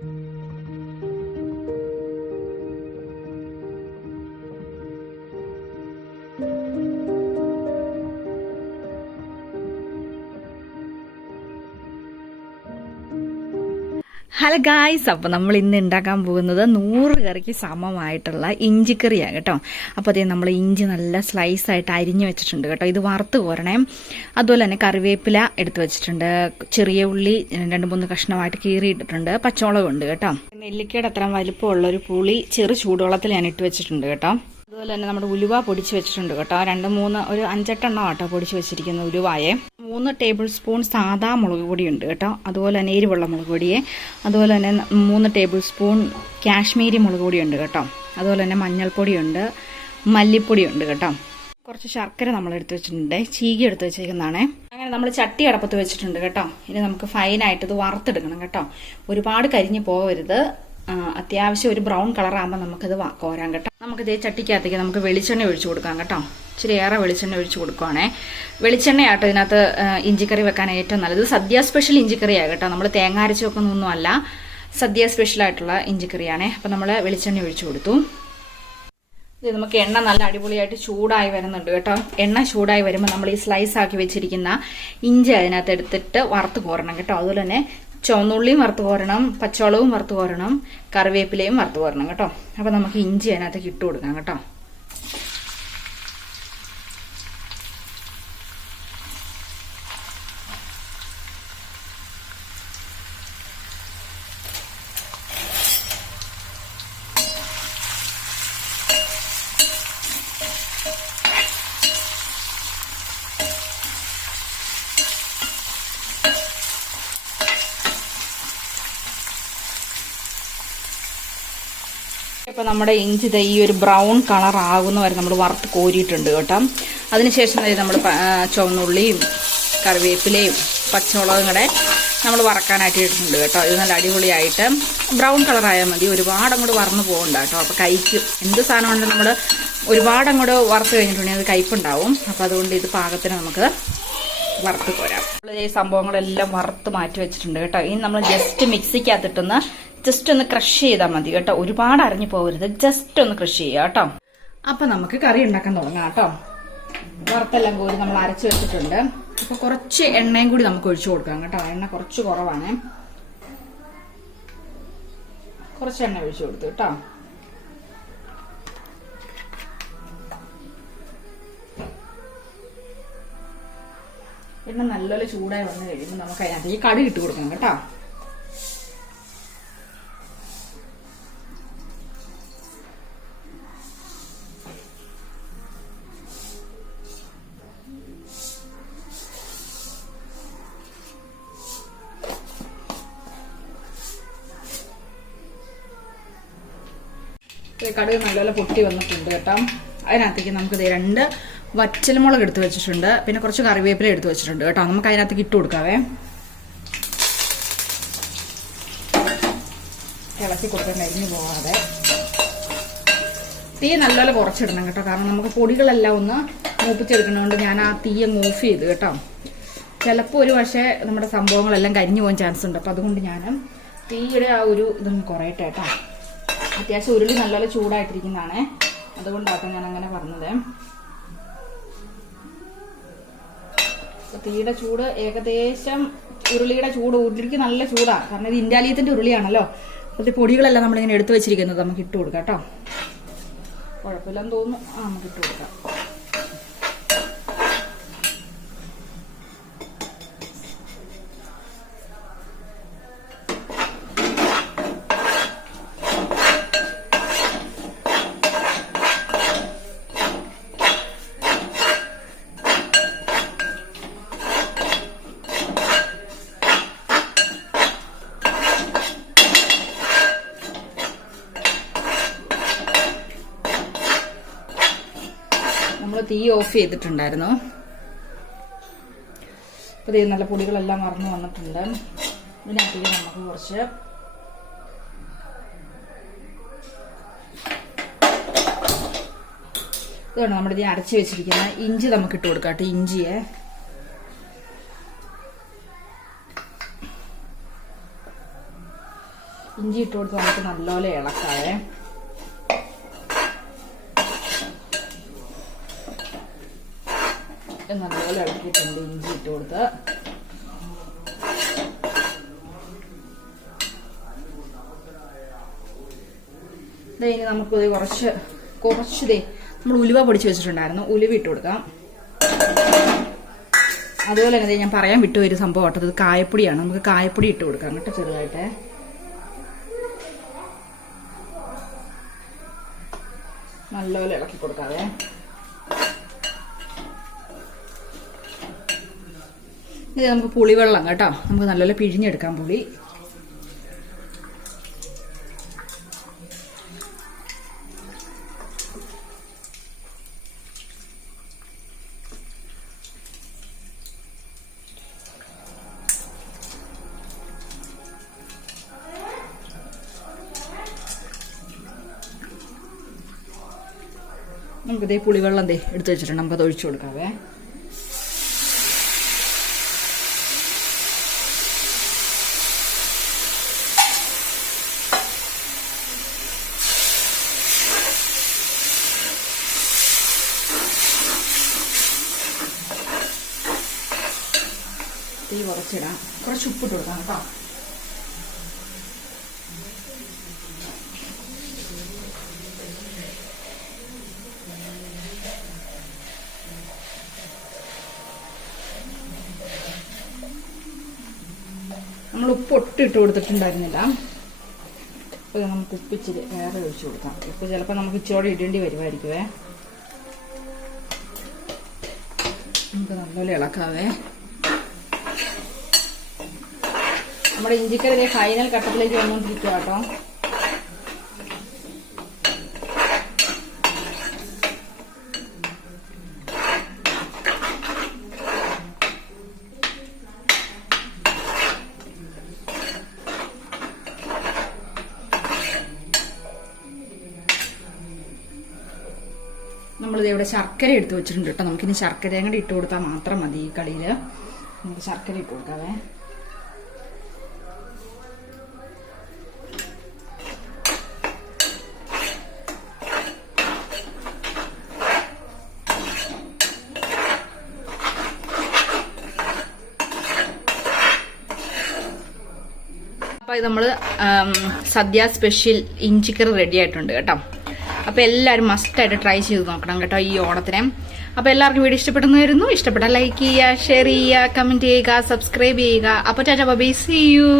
Hello guys, അപ്പോൾ നമ്മൾ ഇന്ന് ഉണ്ടാക്കാൻ പോകുന്നത് 100 കറിക്ക് സമമായിട്ടുള്ള ഇഞ്ചിക്കറിയാണ് കേട്ടോ. അപ്പോൾ അതേ നമ്മൾ ഇഞ്ചി നല്ല സ്ലൈസായിട്ട് അരിഞ്ഞു വെച്ചിട്ടുണ്ട് കേട്ടോ. ഇത് വറുത്ത് കോരണേ. അതുപോലെ തന്നെ കറിവേപ്പില എടുത്ത് വെച്ചിട്ടുണ്ട്, ചെറിയ ഉള്ളി 2-3 കഷ്ണമായിട്ട് കീറിയിട്ടിട്ടുണ്ട്, പച്ചമുളക് ഉണ്ട് കേട്ടോ. നെല്ലിക്കയുടെ അത്ര വലിപ്പമുള്ളൊരു പുളി ചെറു ചൂടുവെള്ളത്തിൽ ഞാൻ ഇട്ട് വെച്ചിട്ടുണ്ട് കേട്ടോ. അതുപോലെ തന്നെ നമ്മുടെ ഉലുവ പൊടിച്ച് വെച്ചിട്ടുണ്ട് കേട്ടോ. 2-3 ഒരു 5-8 എണ്ണം കേട്ടോ പൊടിച്ച് വെച്ചിരിക്കുന്ന ഉലുവായെ. 3 ടേബിൾ സ്പൂൺ സാദാ മുളക് പൊടിയുണ്ട് കേട്ടോ. അതുപോലെ തന്നെ എരിവുള്ള മുളക് പൊടിയെ. അതുപോലെ തന്നെ 3 ടേബിൾ സ്പൂൺ കാശ്മീരി മുളക് പൊടിയുണ്ട് കേട്ടോ. അതുപോലെ തന്നെ മഞ്ഞൾപ്പൊടിയുണ്ട്, മല്ലിപ്പൊടിയുണ്ട് കേട്ടോ. കുറച്ച് ശർക്കര നമ്മൾ എടുത്ത് വെച്ചിട്ടുണ്ട്, ചീകി എടുത്ത് വെച്ചേക്കുന്നതാണേ. അങ്ങനെ നമ്മൾ ചട്ടി അടപ്പത്ത് വെച്ചിട്ടുണ്ട് കേട്ടോ. ഇനി നമുക്ക് ഫൈനായിട്ട് ഇത് വറുത്തെടുക്കണം കേട്ടോ. ഒരുപാട് കരിഞ്ഞു പോകരുത്. അത്യാവശ്യം ഒരു ബ്രൗൺ കളറാകുമ്പോൾ നമുക്കിത് കോരാം കേട്ടോ. നമുക്കിതേ ചട്ടിക്കകത്തേക്ക് നമുക്ക് വെളിച്ചെണ്ണ ഒഴിച്ചു കൊടുക്കാം കേട്ടോ. ഇച്ചിരി ഏറെ വെളിച്ചെണ്ണ ഒഴിച്ചു കൊടുക്കുവാണേ. വെളിച്ചെണ്ണയാട്ടോ ഇതിനകത്ത് ഇഞ്ചിക്കറി വെക്കാൻ ഏറ്റവും നല്ലത്. സദ്യ സ്പെഷ്യൽ ഇഞ്ചിക്കറിയാണ് കേട്ടോ. നമ്മൾ തേങ്ങ അരച്ച് വെക്കുന്നൊന്നും അല്ല, സദ്യ സ്പെഷ്യൽ ആയിട്ടുള്ള ഇഞ്ചിക്കറിയാണേ. അപ്പം നമ്മൾ വെളിച്ചെണ്ണ ഒഴിച്ചു കൊടുത്തു. ഇത് നമുക്ക് എണ്ണ നല്ല അടിപൊളിയായിട്ട് ചൂടായി വരുന്നുണ്ട് കേട്ടോ. എണ്ണ ചൂടായി വരുമ്പോൾ നമ്മൾ ഈ സ്ലൈസ് ആക്കി വെച്ചിരിക്കുന്ന ഇഞ്ചി അതിനകത്ത് എടുത്തിട്ട് വറുത്ത് കോരണം കേട്ടോ. അതുപോലെ തന്നെ ചുവന്നുള്ളിയും വറുത്ത് കോരണം, പച്ചമുളകും വറുത്ത് കോരണം, കറിവേപ്പിലയും വറുത്ത് കോരണം കേട്ടോ. അപ്പം നമുക്ക് ഇഞ്ചി അതിനകത്തേക്ക് ഇട്ട് കൊടുക്കാം കേട്ടോ. ഇപ്പം നമ്മുടെ ഇഞ്ചി ഈ ഒരു ബ്രൗൺ കളർ ആകുന്ന വരെ നമ്മൾ വറുത്ത് കോരിയിട്ടുണ്ട് കേട്ടോ. അതിനുശേഷം നമ്മൾ ചുവന്നുള്ളിയും കറിവേപ്പിലയും പച്ചമുളകും കൂടെ നമ്മൾ വറക്കാനായിട്ട് ഇട്ടിട്ടുണ്ട് കേട്ടോ. ഇത് നല്ല അടിപൊളിയായിട്ട് ബ്രൗൺ കളറായാൽ മതി, ഒരുപാട് അങ്ങോട്ട് വറന്ന് പോകണ്ട കേട്ടോ. അപ്പോൾ കയ്ക്ക് എന്ത് സാധനം കൊണ്ട് നമ്മൾ ഒരുപാട് അങ്ങോട്ട് വറുത്ത് കഴിഞ്ഞിട്ടുണ്ടെങ്കിൽ അത് കയ്പ്പുണ്ടാവും. അപ്പോൾ അതുകൊണ്ട് ഇത് പാകത്തിന് നമുക്ക് വറുത്ത് കോരാം. ഈ സംഭവങ്ങളെല്ലാം വറുത്ത് മാറ്റി വെച്ചിട്ടുണ്ട് കേട്ടോ. ഇനി നമ്മൾ ജസ്റ്റ് മിക്സിക്കകത്തിട്ടൊന്ന് ജസ്റ്റ് ഒന്ന് ക്രഷ് ചെയ്താൽ മതി കേട്ടോ. ഒരുപാട് അരഞ്ഞു പോകരുത്, ജസ്റ്റ് ഒന്ന് ക്രഷ് ചെയ്യുക കേട്ടോ. അപ്പൊ നമുക്ക് കറി ഉണ്ടാക്കാൻ തുടങ്ങാം കേട്ടോ. വറുത്തെല്ലാം കോരി നമ്മൾ അരച്ച് വെച്ചിട്ടുണ്ട്. അപ്പൊ കുറച്ച് എണ്ണയും കൂടി നമുക്ക് ഒഴിച്ചു കൊടുക്കാം കേട്ടോ. എണ്ണ കുറച്ച് കുറവാണ്, കുറച്ച് എണ്ണ ഒഴിച്ചു കൊടുത്തു കേട്ടോ. എണ്ണ നല്ലപോലെ ചൂടായി വന്നു കഴിയുമ്പോൾ നമുക്ക് അതിനകത്ത് ഈ കടുക് ഇട്ട് കൊടുക്കണം കേട്ടോ. കടുക് നല്ലപോലെ പൊട്ടി വന്നിട്ടുണ്ട് കേട്ടോ. അതിനകത്തേക്ക് നമുക്ക് 2 വറ്റൽമുളക് എടുത്ത് വെച്ചിട്ടുണ്ട്, പിന്നെ കുറച്ച് കറിവേപ്പില എടുത്ത് വെച്ചിട്ടുണ്ട് കേട്ടോ. നമുക്ക് അതിനകത്തേക്ക് ഇട്ട് കൊടുക്കാവേ. ഇളക്കി കൊടുക്കാൻ കരിഞ്ഞു പോകാതെ തീ നല്ലപോലെ കുറച്ചിടണം കേട്ടോ. കാരണം നമുക്ക് പൊടികളെല്ലാം ഒന്ന് മൂപ്പിച്ചെടുക്കുന്നതുകൊണ്ട് ഞാൻ ആ തീ അങ്ങ് ഓഫ് ചെയ്ത് കേട്ടോ. ചിലപ്പോൾ ഒരു പക്ഷേ നമ്മുടെ സംഭവങ്ങളെല്ലാം കരിഞ്ഞു പോകാൻ ചാൻസ് ഉണ്ട്. അപ്പം അതുകൊണ്ട് ഞാൻ തീയുടെ ആ ഒരു ഇതൊന്ന് കുറയട്ടെ കേട്ടോ. അത്യാവശ്യം ഉരുളി നല്ലപോലെ ചൂടായിട്ടിരിക്കുന്നതാണേ, അതുകൊണ്ടാട്ടോ ഞാൻ അങ്ങനെ പറഞ്ഞത്. തീയുടെ ചൂട് ഏകദേശം ഉരുളിക്ക് നല്ല ചൂടാണ്. കാരണം ഇത് ഇന്ത്യാലയത്തിന്റെ ഉരുളിയാണല്ലോ. അപ്പോൾ പൊടികളെല്ലാം നമ്മളിങ്ങനെ എടുത്തു വെച്ചിരിക്കുന്നത് നമുക്ക് ഇട്ട് കൊടുക്കാം കേട്ടോ. കുഴപ്പമില്ലെന്ന് തോന്നുന്നു. നമുക്ക് ഇട്ട് കൊടുക്കാം. തീ ഓഫ് ചെയ്തിട്ടുണ്ടായിരുന്നു. അപ്പോൾ ഇത് നല്ല പൊടികളെല്ലാം മറന്നു വന്നിട്ടുണ്ട്. ഇതിനകത്തേക്ക് നമുക്ക് കുറച്ച് ഇതാണ് നമ്മുടെ ഇത് അരച്ച് വെച്ചിരിക്കുന്ന ഇഞ്ചി നമുക്ക് ഇട്ട് കൊടുക്കാം കേട്ടോ. ഇഞ്ചിയെ ഇഞ്ചി ഇട്ട് കൊടുത്ത് നമുക്ക് നല്ലപോലെ ഇളക്കാവേ. നല്ലപോലെ ഇളക്കിയിട്ടുണ്ട് ഇഞ്ചി ഇട്ട് കൊടുത്ത്. ഇനി നമുക്ക് കുറച്ച് നമ്മൾ ഉലുവ പൊടിച്ച് വെച്ചിട്ടുണ്ടായിരുന്നു, ഉലുവ ഇട്ട് കൊടുക്കാം. അതുപോലെ തന്നെ ഞാൻ പറയാൻ വിട്ടു ഒരു സംഭവം കേട്ടത്, ഇത് കായപ്പൊടിയാണ്. നമുക്ക് കായപ്പൊടി ഇട്ട് കൊടുക്കാം കേട്ടോ, ചെറുതായിട്ട്. നല്ലപോലെ ഇളക്കി കൊടുക്കാവേ. ഇത് നമുക്ക് പുളിവെള്ളം കേട്ടോ, നമുക്ക് നല്ലപോലെ പിഴിഞ്ഞെടുക്കാം പുളി. നമുക്കിതേ പുളിവെള്ളം എടുത്ത് വെച്ചിട്ടുണ്ട്, നമുക്കത് ഒഴിച്ചു കൊടുക്കാവേ. തീ കുറച്ചിടാം, കുറച്ച് ഉപ്പിട്ട് കൊടുക്കാം കേട്ടോ. നമ്മൾ ഉപ്പ് ഒട്ടിട്ട് കൊടുത്തിട്ടുണ്ടായിരുന്നില്ല, അപ്പോൾ നമുക്ക് ഉപ്പ് ഇച്ചിരി വേറെ ഒഴിച്ചു കൊടുക്കാം. ഉപ്പ് ചിലപ്പോൾ നമുക്ക് ഇച്ചിരി ഇടേണ്ടി വരുമായിരിക്കുവേ. നമുക്ക് നല്ലപോലെ ഇളക്കാവേ. നമ്മുടെ ഇഞ്ചിക്കറി ഫൈനൽ ഘട്ടത്തിലേക്ക് വന്നുകൊണ്ടിരിക്കുക കേട്ടോ. നമ്മളിത് ഇവിടെ ശർക്കര എടുത്ത് വെച്ചിട്ടുണ്ട് കേട്ടോ. നമുക്കിനി ശർക്കരയും കൂടി ഇട്ട് കൊടുത്താൽ മാത്രം മതി ഈ കളിയിൽ. നമുക്ക് ശർക്കര ഇട്ട് കൊടുക്കാവേ. അപ്പോൾ ഇത് നമ്മൾ സദ്യ സ്പെഷ്യൽ ഇഞ്ചിക്കറി റെഡി ആയിട്ടുണ്ട് കേട്ടോ. അപ്പോൾ എല്ലാവരും മസ്റ്റായിട്ട് ട്രൈ ചെയ്ത് നോക്കണം കേട്ടോ ഈ ഓണത്തിന്. അപ്പോൾ എല്ലാവർക്കും വീഡിയോ ഇഷ്ടപ്പെട്ടെന്ന് വരുന്നു. ഇഷ്ടപ്പെട്ടാൽ ലൈക്ക് ചെയ്യുക, ഷെയർ ചെയ്യുക, കമന്റ് ചെയ്യുക, സബ്സ്ക്രൈബ് ചെയ്യുക. അപ്പോൾ ടാറ്റാ ബൈ, സീ യു.